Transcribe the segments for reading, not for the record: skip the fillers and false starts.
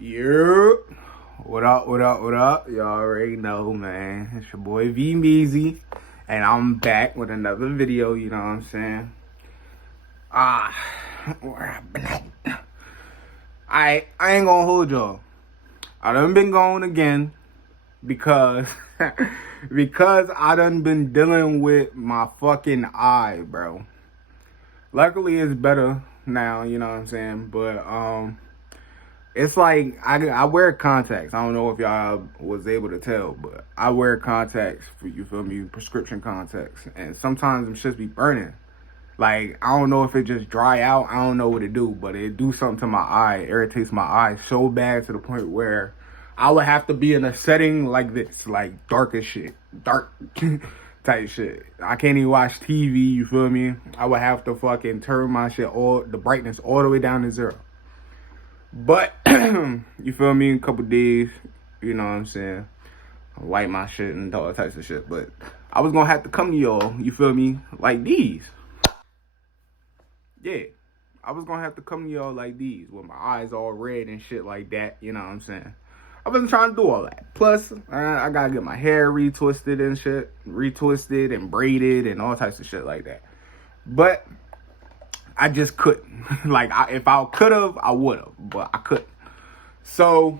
Yeah. What up, what up, what up? Y'all already know, man. It's your boy vMeezy. And I'm back with another video, you know what I'm saying? Where I been at? I ain't gonna hold y'all. I done been going again because I done been dealing with my fucking eye, bro. Luckily it's better now, you know what I'm saying? But it's like I wear contacts. I don't know if y'all was able to tell, but I wear contacts for, you feel me, prescription contacts. And sometimes them shits be burning. Like, I don't know if it just dry out. I don't know what it do, but it do something to my eye. It irritates my eye so bad to the point where I would have to be in a setting like this, like dark as shit. Dark type shit. I can't even watch TV, you feel me? I would have to fucking turn my shit, the brightness all the way down to 0. But, you feel me, in a couple days, you know what I'm saying? I wipe my shit and all types of shit. But I was gonna have to come to y'all, you feel me, like these. Yeah, I was gonna have to come to y'all like these with my eyes all red and shit like that, you know what I'm saying? I wasn't trying to do all that. Plus, I gotta get my hair retwisted and shit, retwisted and braided and all types of shit like that. But I just couldn't. Like, if I could have, I would have, but I couldn't. So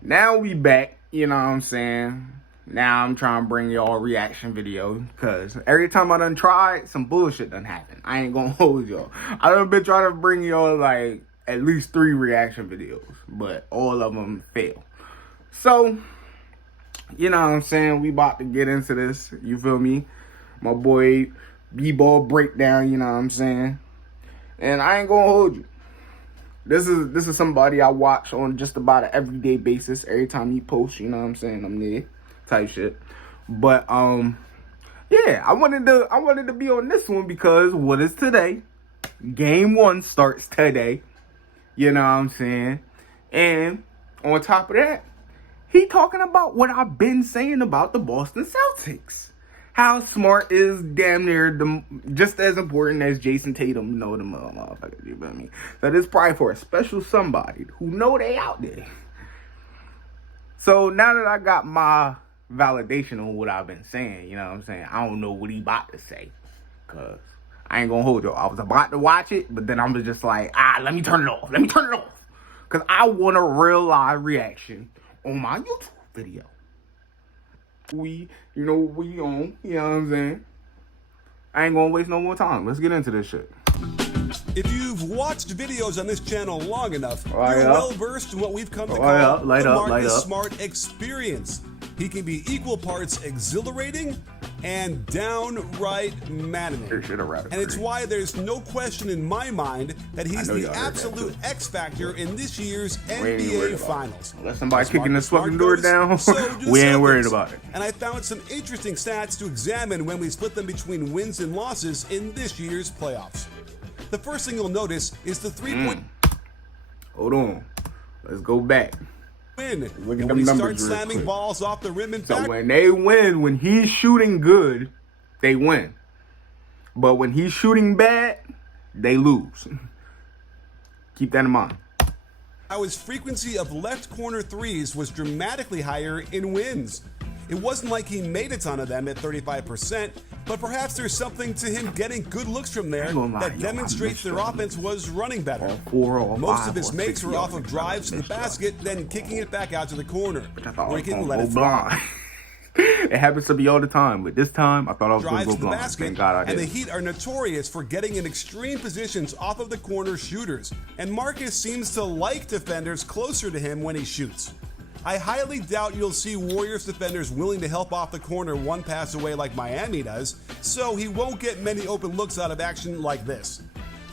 now we back, you know what I'm saying? Now I'm trying to bring y'all a reaction video because every time I done tried, some bullshit done happened. I ain't gonna hold y'all. I done been trying to bring y'all like at least 3 reaction videos, but all of them fail. So, you know what I'm saying? We about to get into this. You feel me? My boy BBall Breakdown, you know what I'm saying? And I ain't gonna hold you. This is somebody I watch on just about an everyday basis. Every time he posts, you know what I'm saying? I'm there. Type shit. But yeah, I wanted to be on this one because what is today? Game 1 starts today. You know what I'm saying? And on top of that, he talking about what I've been saying about the Boston Celtics. How Smart is damn near just as important as Jason Tatum, you know, the motherfuckers, you feel me? So this is probably for a special somebody who know they out there. So now that I got my validation on what I've been saying, you know what I'm saying? I don't know what he about to say, because I ain't gonna hold y'all. I was about to watch it, but then I was just like, let me turn it off. Let me turn it off. Because I want a real live reaction on my YouTube video. We on, you know what I'm saying? I ain't gonna waste no more time. Let's get into this shit. If you've watched videos on this channel long enough, you're well versed in what we've come to call the Marcus Smart experience. He can be equal parts exhilarating and downright maddening. And it's why there's no question in my mind that he's the absolute X factor in this year's NBA Finals. Unless somebody kicking this fucking door down, we ain't worried about it. And I found some interesting stats to examine when we split them between wins and losses in this year's playoffs. The first thing you'll notice is the 3-point. Hold on. Let's go back. Win. When we start slamming balls off the rim and back. So when they win, when he's shooting good, they win. But when he's shooting bad, they lose. Keep that in mind. How his frequency of left corner threes was dramatically higher in wins. It wasn't like he made a ton of them at 35%, but perhaps there's something to him getting good looks from there that demonstrates their offense was running better. Most of his makes were off of drives to the basket, then kicking it back out to the corner, where he can let it fly. It happens to me all the time, but this time I thought I was going to go blind. Thank God I did. And the Heat are notorious for getting in extreme positions off of the corner shooters, and Marcus seems to like defenders closer to him when he shoots. I highly doubt you'll see Warriors defenders willing to help off the corner one pass away like Miami does, so he won't get many open looks out of action like this.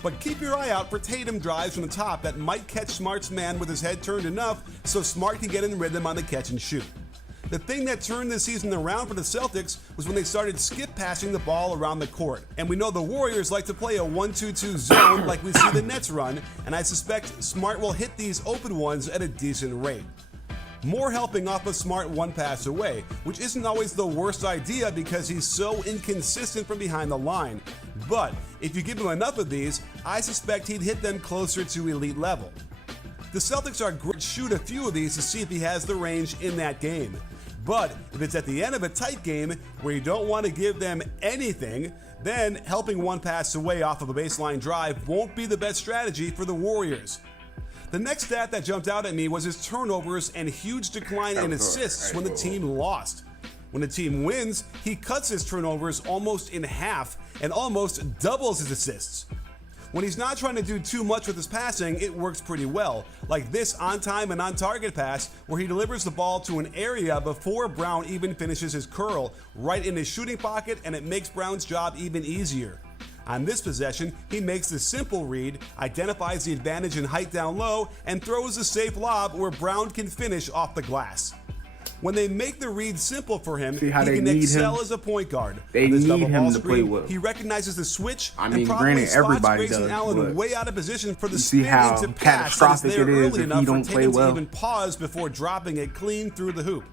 But keep your eye out for Tatum drives from the top that might catch Smart's man with his head turned enough so Smart can get in rhythm on the catch and shoot. The thing that turned this season around for the Celtics was when they started skip passing the ball around the court. And we know the Warriors like to play a 1-2-2 zone like we see the Nets run, and I suspect Smart will hit these open ones at a decent rate. More helping off a Smart one pass away, which isn't always the worst idea because he's so inconsistent from behind the line. But if you give him enough of these, I suspect he'd hit them closer to elite level. The Celtics are great to shoot a few of these to see if he has the range in that game. But if it's at the end of a tight game where you don't want to give them anything, then helping one pass away off of a baseline drive won't be the best strategy for the Warriors. The next stat that jumped out at me was his turnovers and huge decline in assists when the team lost. When the team wins, he cuts his turnovers almost in half and almost doubles his assists. When he's not trying to do too much with his passing, it works pretty well, like this on-time and on-target pass where he delivers the ball to an area before Brown even finishes his curl, right in his shooting pocket, and it makes Brown's job even easier. On this possession, he makes the simple read, identifies the advantage in height down low, and throws a safe lob where Brown can finish off the glass. When they make the read simple for him, he can excel as a point guard. They need him to play well. He recognizes the switch and probably spots Grayson Allen way out of position for the spin into pass that is there early enough for Tatum to even pause before dropping it clean through the hoop.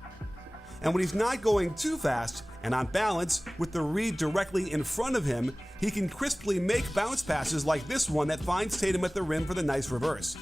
And when he's not going too fast and on balance with the read directly in front of him, he can crisply make bounce passes like this one that finds Tatum at the rim for the nice reverse.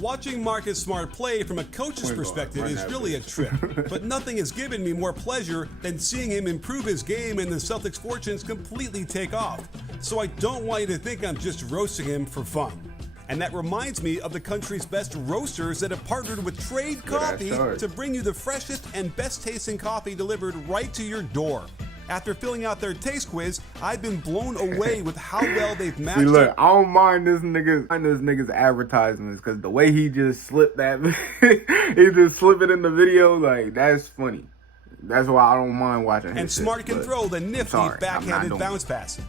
Watching Marcus Smart play from a coach's perspective is really a trip, but nothing has given me more pleasure than seeing him improve his game and the Celtics' fortunes completely take off. So I don't want you to think I'm just roasting him for fun. And that reminds me of the country's best roasters that have partnered with Trade Coffee to bring you the freshest and best tasting coffee delivered right to your door. After filling out their taste quiz, I've been blown away with how well they've matched. See, look, I don't mind this nigga's advertisements because the way he just slipped that, he just slipped it in the video, like, that's funny. That's why I don't mind watching his And Smart can throw the nifty backhanded bounce it. pass.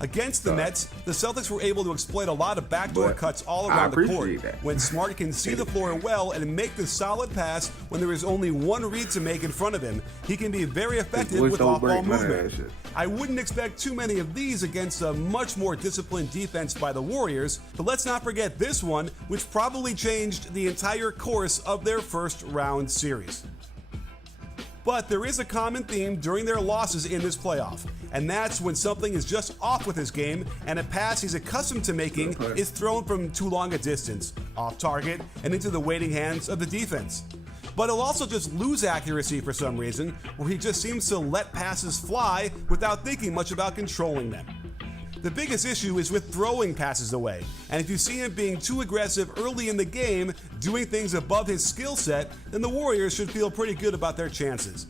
Against the Nets, the Celtics were able to exploit a lot of backdoor cuts all around the court. When Smart can see the floor well and make the solid pass when there is only one read to make in front of him, he can be very effective with off-ball movement. I wouldn't expect too many of these against a much more disciplined defense by the Warriors, but let's not forget this one, which probably changed the entire course of their first round series. But there is a common theme during their losses in this playoff, and that's when something is just off with his game and a pass he's accustomed to making is thrown from too long a distance, off target, and into the waiting hands of the defense. But he'll also just lose accuracy for some reason, where he just seems to let passes fly without thinking much about controlling them. The biggest issue is with throwing passes away, and if you see him being too aggressive early in the game, doing things above his skill set, then the Warriors should feel pretty good about their chances.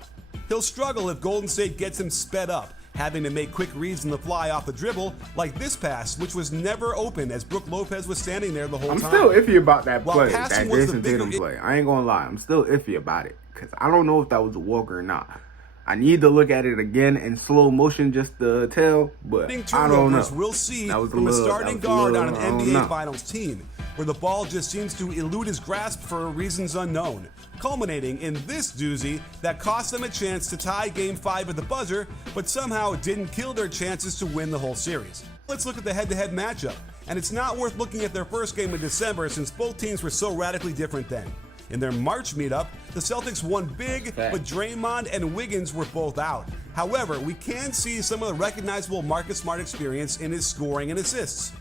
He'll struggle if Golden State gets him sped up, having to make quick reads on the fly off the dribble, like this pass, which was never open as Brook Lopez was standing there the whole time. I'm still iffy about that play, that Jason Tatum play. I ain't gonna lie, I'm still iffy about it, because I don't know if that was a walk or not. I need to look at it again in slow motion just to tell, but I don't know. We'll see from a starting guard on an NBA Finals team, where the ball just seems to elude his grasp for reasons unknown, culminating in this doozy that cost them a chance to tie Game 5 at the buzzer, but somehow didn't kill their chances to win the whole series. Let's look at the head-to-head matchup, and it's not worth looking at their first game in December since both teams were so radically different then. In their March meetup, the Celtics won big, but Draymond and Wiggins were both out. However, we can see some of the recognizable Marcus Smart experience in his scoring and assists.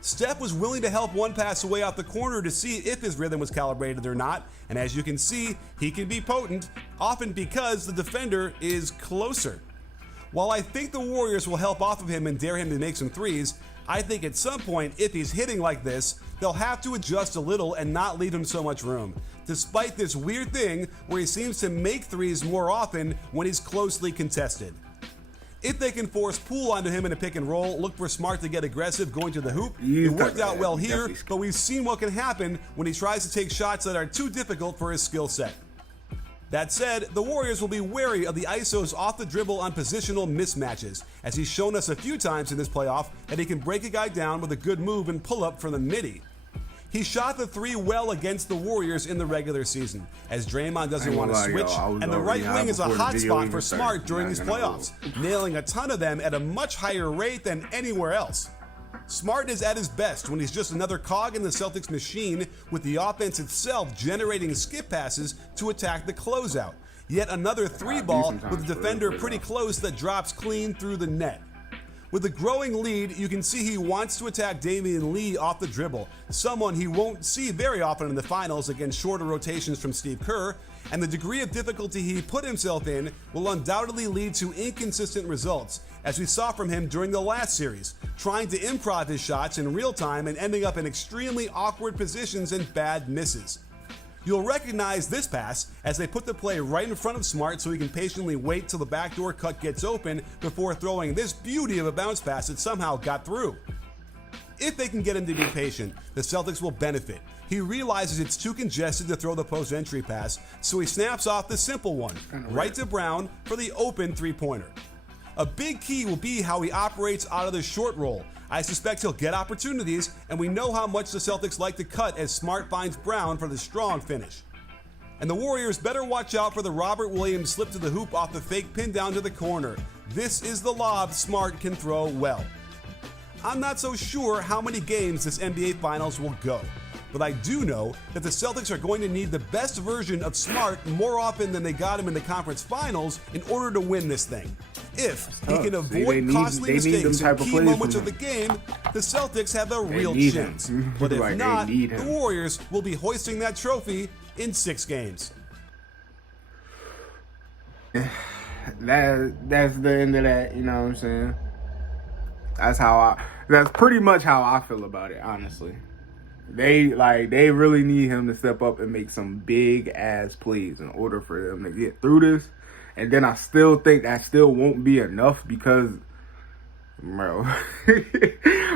Steph was willing to help one pass away off the corner to see if his rhythm was calibrated or not, and as you can see, he can be potent, often because the defender is closer. While I think the Warriors will help off of him and dare him to make some threes, I think at some point, if he's hitting like this, they'll have to adjust a little and not leave him so much room, despite this weird thing where he seems to make threes more often when he's closely contested. If they can force Poole onto him in a pick and roll, look for Smart to get aggressive going to the hoop. It worked out well here, but we've seen what can happen when he tries to take shots that are too difficult for his skill set. That said, the Warriors will be wary of the ISOs off the dribble on positional mismatches, as he's shown us a few times in this playoff that he can break a guy down with a good move and pull up from the midi. He shot the three well against the Warriors in the regular season, as Draymond doesn't want to switch, and the right wing is a hot spot for Smart during these playoffs, nailing a ton of them at a much higher rate than anywhere else. Smart is at his best when he's just another cog in the Celtics machine, with the offense itself generating skip passes to attack the closeout. Yet another three ball with the defender pretty close that drops clean through the net. With a growing lead, you can see he wants to attack Damian Lee off the dribble, someone he won't see very often in the finals against shorter rotations from Steve Kerr, and the degree of difficulty he put himself in will undoubtedly lead to inconsistent results, as we saw from him during the last series, trying to improv his shots in real time and ending up in extremely awkward positions and bad misses. You'll recognize this pass as they put the play right in front of Smart so he can patiently wait till the backdoor cut gets open before throwing this beauty of a bounce pass that somehow got through. If they can get him to be patient, the Celtics will benefit. He realizes it's too congested to throw the post entry pass, so he snaps off the simple one, right to Brown for the open three-pointer. A big key will be how he operates out of the short roll. I suspect he'll get opportunities, and we know how much the Celtics like to cut as Smart finds Brown for the strong finish. And the Warriors better watch out for the Robert Williams slip to the hoop off the fake pin down to the corner. This is the lob Smart can throw well. I'm not so sure how many games this NBA Finals will go, but I do know that the Celtics are going to need the best version of Smart more often than they got him in the conference finals in order to win this thing. If he can avoid costly mistakes in key moments of the game, the Celtics have a real chance. But if not, the Warriors will be hoisting that trophy in 6 games. That's the end of that, you know what I'm saying? That's pretty much how I feel about it, honestly. They really need him to step up and make some big ass plays in order for them to get through this. And then I still think that still won't be enough because, bro,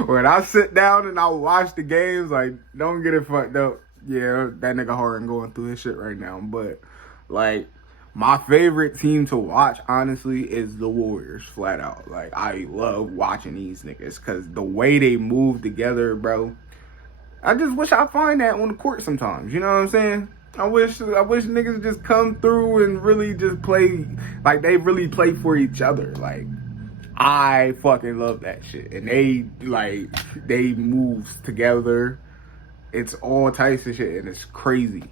when I sit down and I watch the games, like, don't get it fucked up. Yeah, that nigga Harden going through his shit right now. But, like, my favorite team to watch, honestly, is the Warriors, flat out. Like, I love watching these niggas because the way they move together, bro. I just wish I find that on the court sometimes. You know what I'm saying? I wish niggas just come through and really just play like they really play for each other. Like, I fucking love that shit. And they move together. It's all types of shit and it's crazy.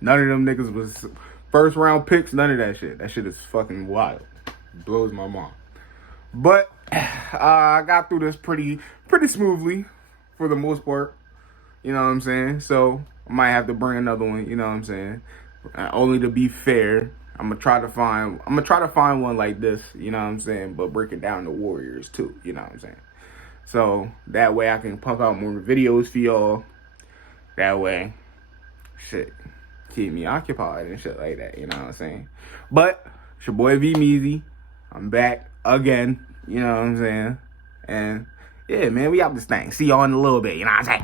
None of them niggas was first round picks, none of that shit. That shit is fucking wild. It blows my mind. But I got through this pretty smoothly for the most part. You know what I'm saying? So I might have to bring another one, you know what I'm saying? Only to be fair, I'm gonna try to find one like this, you know what I'm saying, but break it down to Warriors too, you know what I'm saying? So that way I can pump out more videos for y'all. That way, shit, keep me occupied and shit like that, you know what I'm saying? But it's your boy vMeezy. I'm back again, you know what I'm saying? And yeah, man, we out this thing. See y'all in a little bit, you know what I'm saying?